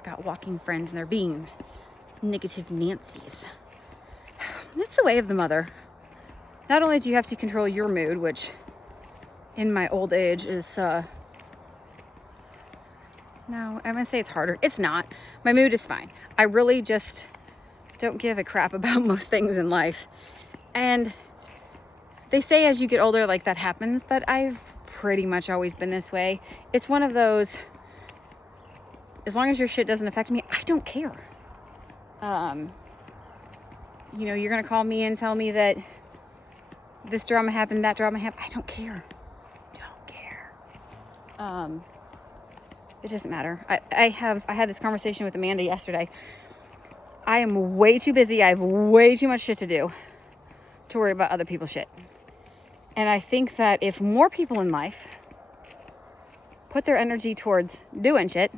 I've got walking friends and they're being negative Nancy's. It's the way of the mother. Not only do you have to control your mood, which in my old age is, no, I'm gonna say it's harder. It's not. My mood is fine. I really just don't give a crap about most things in life. And they say as you get older, like that happens, but I've pretty much always been this way. It's one of those, as long as your shit doesn't affect me, I don't care. You know, you're gonna call me and tell me that this drama happened, that drama happened. I don't care. It doesn't matter. I had this conversation with Amanda yesterday. I am way too busy. I have way too much shit to do to worry about other people's shit. And I think that if more people in life put their energy towards doing shit,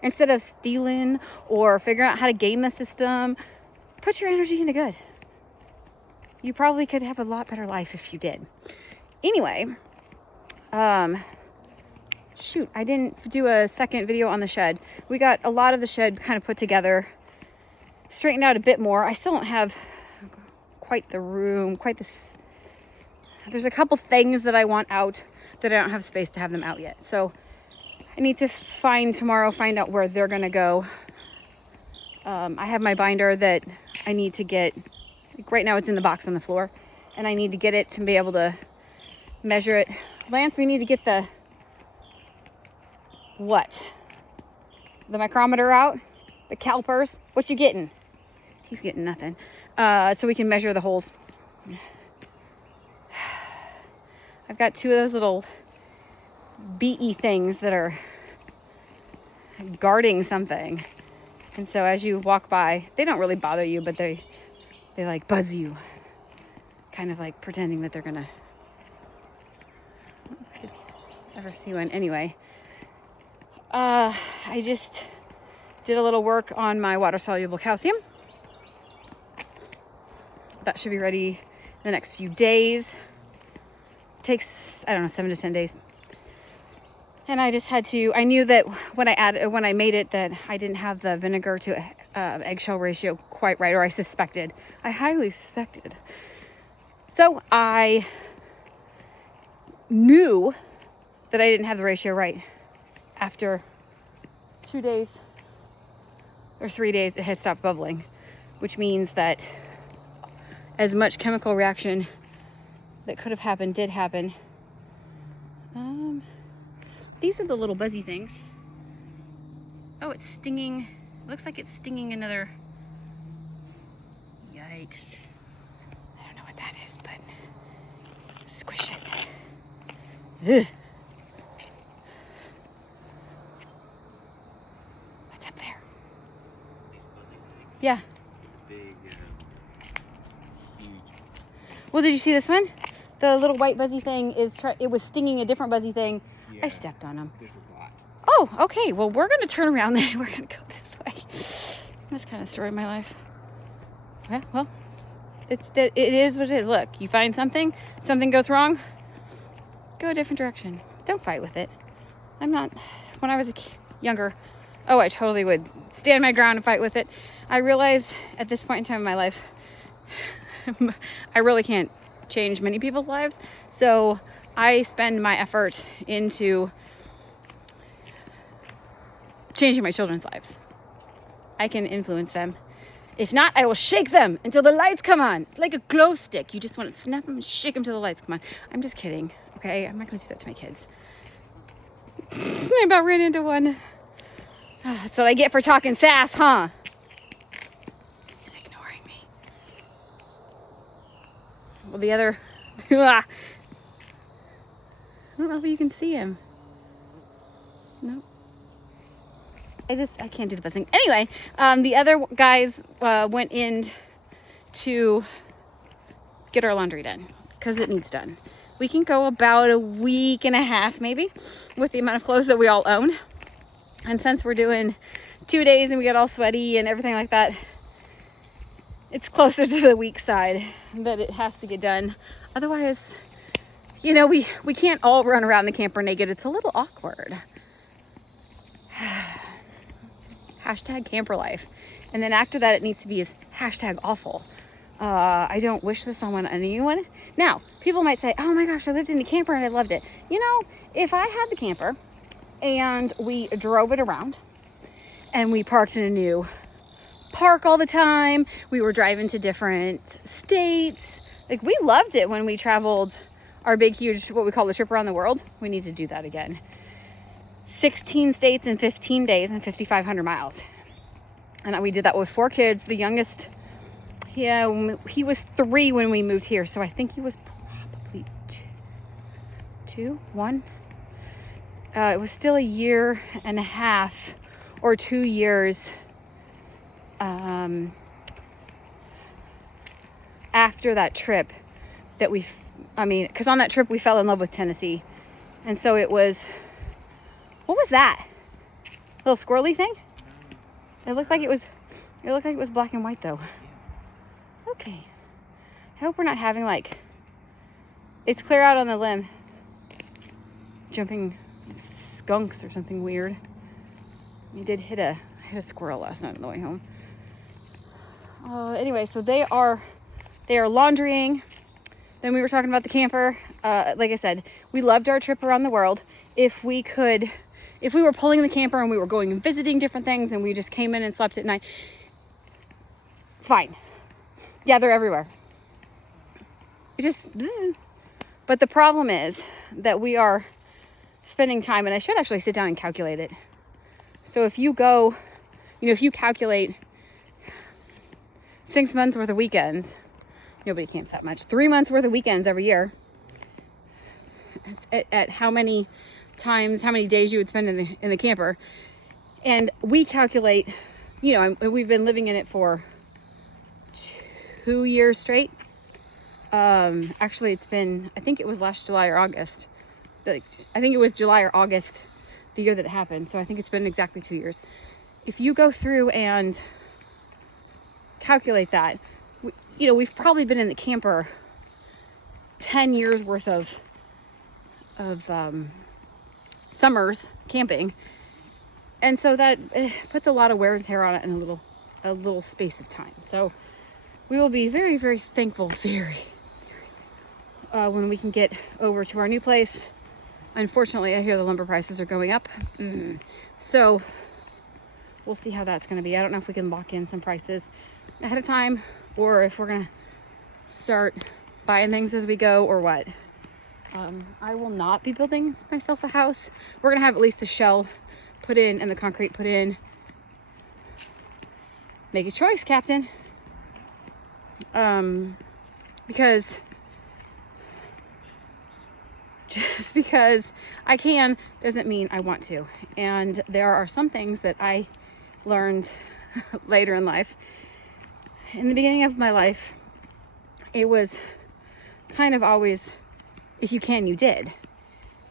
instead of stealing or figuring out how to game the system, put your energy into good. You probably could have a lot better life if you did. Anyway, shoot, I didn't do a second video on the shed. We got a lot of the shed kind of put together, straightened out a bit more. I still don't have quite the room, there's a couple things that I want out that I don't have space to have them out yet. So I need to find out where they're gonna go. I have my binder that I need to get, like right now it's in the box on the floor, and I need to get it to be able to measure it. Lance, we need to get the micrometer out, the calipers. What you getting? He's getting nothing. So we can measure the holes. I've got two of those little BE things that are guarding something. And so as you walk by, they don't really bother you, but they like buzz you. Kind of like pretending that they're gonna, I don't know if I could ever see one. Anyway, I just did a little work on my water-soluble calcium. That should be ready in the next few days. It takes, I don't know, 7 to 10 days. And I just had to, I knew that when I made it that I didn't have the vinegar to eggshell ratio quite right, or I highly suspected. So I knew that I didn't have the ratio right after 2 days or 3 days it had stopped bubbling, which means that as much chemical reaction that could have happened did happen. These are the little buzzy things. Oh, it's stinging. Looks like it's stinging another. Yikes. I don't know what that is, but squish it. Ugh. What's up there? Yeah. Well, did you see this one? The little white buzzy thing it was stinging a different buzzy thing. Yeah, I stepped on them. There's a lot. Oh, okay. Well, we're going to turn around then. We're going to go this way. That's kind of the story of my life. Yeah, well, it is what it is. Look, you find something goes wrong, go a different direction. Don't fight with it. When I was younger, I totally would stand my ground and fight with it. I realize at this point in time in my life, I really can't change many people's lives. So I spend my effort into changing my children's lives. I can influence them. If not, I will shake them until the lights come on. It's like a glow stick. You just want to snap them and shake them till the lights come on. I'm just kidding, okay? I'm not going to do that to my kids. I about ran into one. That's what I get for talking sass, huh? He's ignoring me. Well, the other... I don't know if you can see him. Nope. I can't do the buzzing. Anyway, the other guys went in to get our laundry done because it needs done. We can go about a week and a half maybe with the amount of clothes that we all own. And since we're doing 2 days and we get all sweaty and everything like that, it's closer to the week side that it has to get done. Otherwise, you know, we can't all run around the camper naked. It's a little awkward. hashtag camper life. And then after that, it needs to be is hashtag awful. I don't wish this on anyone. Now, people might say, oh my gosh, I lived in a camper and I loved it. You know, if I had the camper and we drove it around and we parked in a new park all the time, we were driving to different states. Like, we loved it when we traveled our big, huge, what we call the trip around the world. We need to do that again. 16 states in 15 days and 5,500 miles. And we did that with 4 kids. The youngest, he was 3 when we moved here. So I think he was probably 1. It was still a year and a half or 2 years after that trip that because on that trip we fell in love with Tennessee. And so it was, what was that? A little squirrely thing? It looked like it was black and white though. Okay. I hope we're not having it's clear out on the limb. Jumping skunks or something weird. We did hit a squirrel last night on the way home. Anyway, so they are laundrying. Then we were talking about the camper. Like I said, we loved our trip around the world. If we were pulling the camper and we were going and visiting different things and we just came in and slept at night, fine. Yeah, they're everywhere. But the problem is that we are spending time, and I should actually sit down and calculate it. So if you go, if you calculate 6 months worth of weekends, nobody camps that much. 3 months worth of weekends every year, at how many days you would spend in the camper. And we calculate, we've been living in it for 2 years straight. Actually, I think it was last July or August. I think it was July or August, the year that it happened. So I think it's been exactly 2 years. If you go through and calculate that, we've probably been in the camper 10 years worth of summers camping. And so that puts a lot of wear and tear on it in a little space of time. So we will be very, very thankful, when we can get over to our new place. Unfortunately, I hear the lumber prices are going up. So we'll see how that's going to be. I don't know if we can lock in some prices ahead of time or if we're going to start buying things as we go or what. I will not be building myself a house. We're going to have at least the shell put in and the concrete put in. Make a choice, Captain. Because just because I can doesn't mean I want to. And there are some things that I learned later in life. In the beginning of my life, it was kind of always, if you can, you did.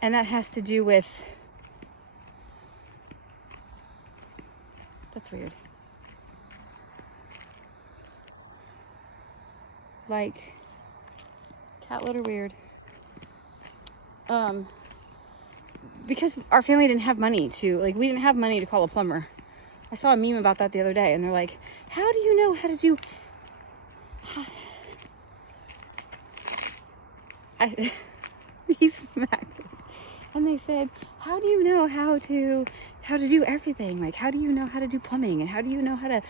And that has to do with, that's weird. Cat litter weird. Because our family didn't have money we didn't have money to call a plumber. I saw a meme about that the other day, and they're like, how do you know how to do... He smacked it. And they said, how do you know how to do everything? How do you know how to do plumbing? And how do you know how to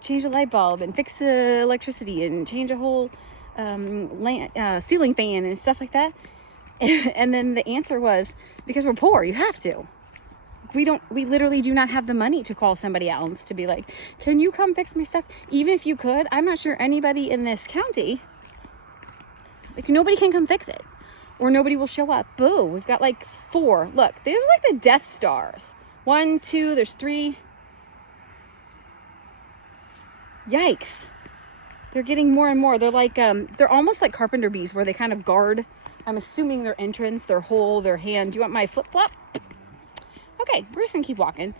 change a light bulb and fix the electricity and change a whole ceiling fan and stuff like that? And then the answer was, because we're poor, you have to. We literally do not have the money to call somebody else to be like, can you come fix my stuff? Even if you could, I'm not sure anybody in this county, nobody can come fix it. Or nobody will show up. Boo, we've got 4. Look, these are the Death Stars. 1, 2, there's 3. Yikes. They're getting more and more. They're they're almost like carpenter bees where they kind of guard, I'm assuming, their entrance, their hole, their hand. Do you want my flip-flop? Okay, we're just gonna keep walking.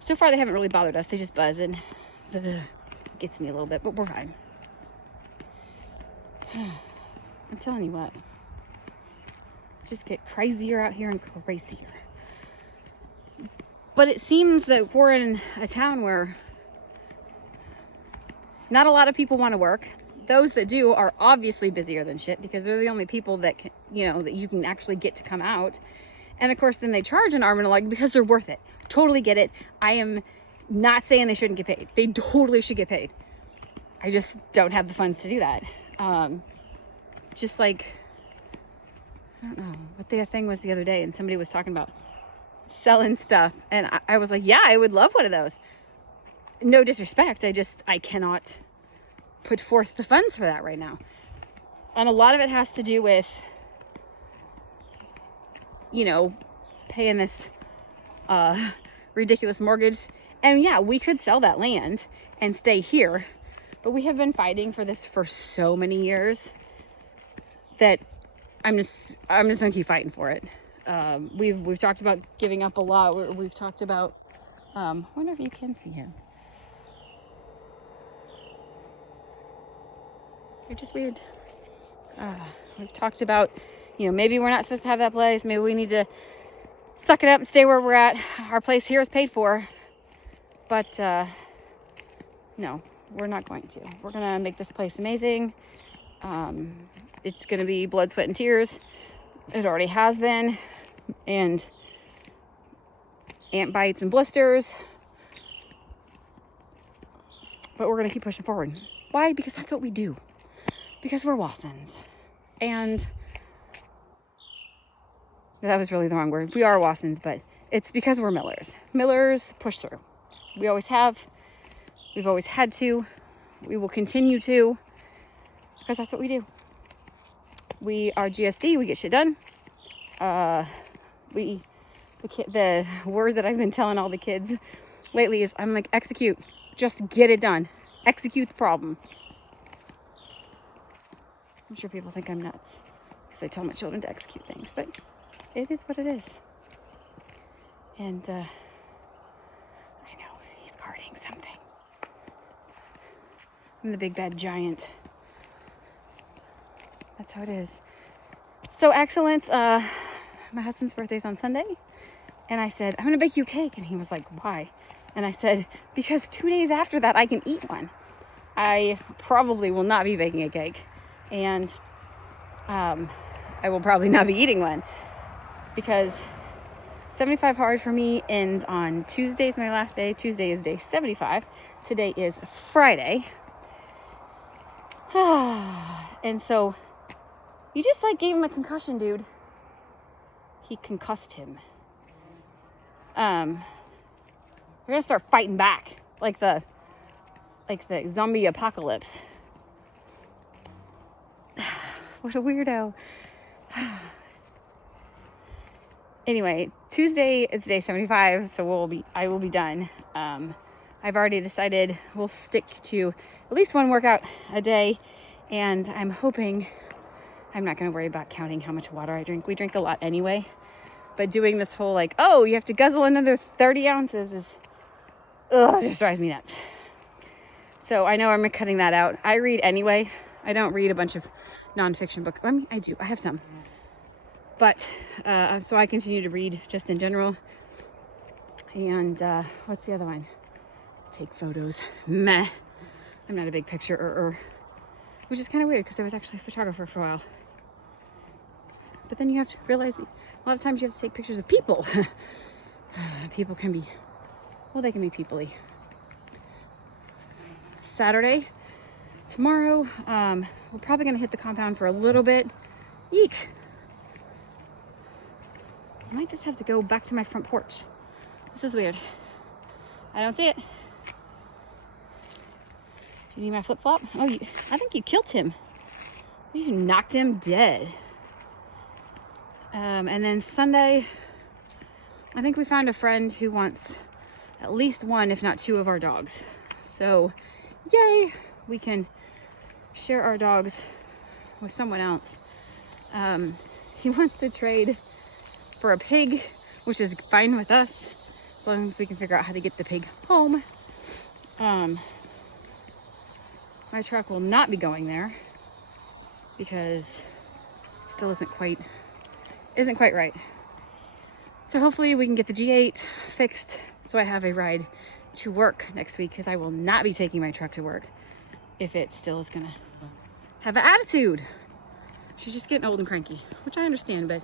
So far, they haven't really bothered us. They just buzz and gets me a little bit, but we're fine. I'm telling you what. Just get crazier out here and crazier. But it seems that we're in a town where not a lot of people want to work. Those that do are obviously busier than shit because they're the only people that can, that you can actually get to come out. And of course, then they charge an arm and a leg because they're worth it. Totally get it. I am not saying they shouldn't get paid. They totally should get paid. I just don't have the funds to do that. Just like, I don't know what the thing was the other day, and somebody was talking about selling stuff, and I was like, yeah, I would love one of those. No disrespect, I cannot put forth the funds for that right now. And a lot of it has to do with, paying this ridiculous mortgage. And yeah, we could sell that land and stay here, but we have been fighting for this for so many years that I'm just gonna keep fighting for it. We've talked about giving up a lot. We've talked about, I wonder if you can see here. They're just weird. We've talked about, maybe we're not supposed to have that place. Maybe we need to suck it up and stay where we're at. Our place here is paid for. But no, we're not going to. We're going to make this place amazing. It's going to be blood, sweat, and tears. It already has been. And ant bites and blisters. But we're going to keep pushing forward. Why? Because that's what we do. Because we're Wassons. And that was really the wrong word. We are Wassons, but it's because we're Millers. Millers push through. We always have. We've always had to. We will continue to. Because that's what we do. We are GSD. We get shit done. The word that I've been telling all the kids lately is, I'm like, execute. Just get it done. Execute the problem. I'm sure people think I'm nuts because I tell my children to execute things, but it is what it is. And I know he's guarding something. I'm the big bad giant. That's how it is. So excellence. My husband's birthday's on Sunday, and I said, I'm gonna bake you a cake, and he was like, why? And I said, because 2 days after that I can eat one. I probably will not be baking a cake. And I will probably not be eating one because 75 hard for me ends on Tuesday is my last day. Tuesday is day 75. Today is Friday. And so you just gave him a concussion, dude. He concussed him. We're gonna start fighting back like the zombie apocalypse. What a weirdo. Anyway, Tuesday is day 75, so I will be done. I've already decided we'll stick to at least one workout a day, and I'm hoping I'm not going to worry about counting how much water I drink. We drink a lot anyway, but doing this whole you have to guzzle another 30 ounces is, it just drives me nuts. So I know I'm cutting that out. I read anyway. I don't read a bunch of nonfiction books. I mean, I do. I have some. But, so I continue to read just in general. And, what's the other one? Take photos. Meh. I'm not a big picture which is kind of weird because I was actually a photographer for a while. But then you have to realize a lot of times you have to take pictures of people. People can be, they can be people-y. Saturday, tomorrow, we're probably going to hit the compound for a little bit. Eek. I might just have to go back to my front porch. This is weird. I don't see it. Do you need my flip-flop? Oh, I think you killed him. You knocked him dead. And then Sunday, I think we found a friend who wants at least one, if not two, of our dogs. So, yay! We can share our dogs with someone else. He wants to trade for a pig, which is fine with us, as long as we can figure out how to get the pig home. My truck will not be going there because it still isn't quite right. So hopefully we can get the G8 fixed so I have a ride to work next week, because I will not be taking my truck to work if it still is gonna have an attitude. She's just getting old and cranky, which I understand, but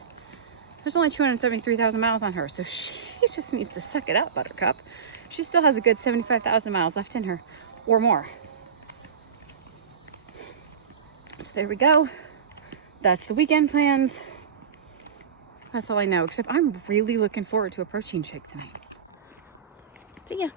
there's only 273,000 miles on her, so she just needs to suck it up, Buttercup. She still has a good 75,000 miles left in her, or more. So there we go. That's the weekend plans. That's all I know, except I'm really looking forward to a protein shake tonight. See ya.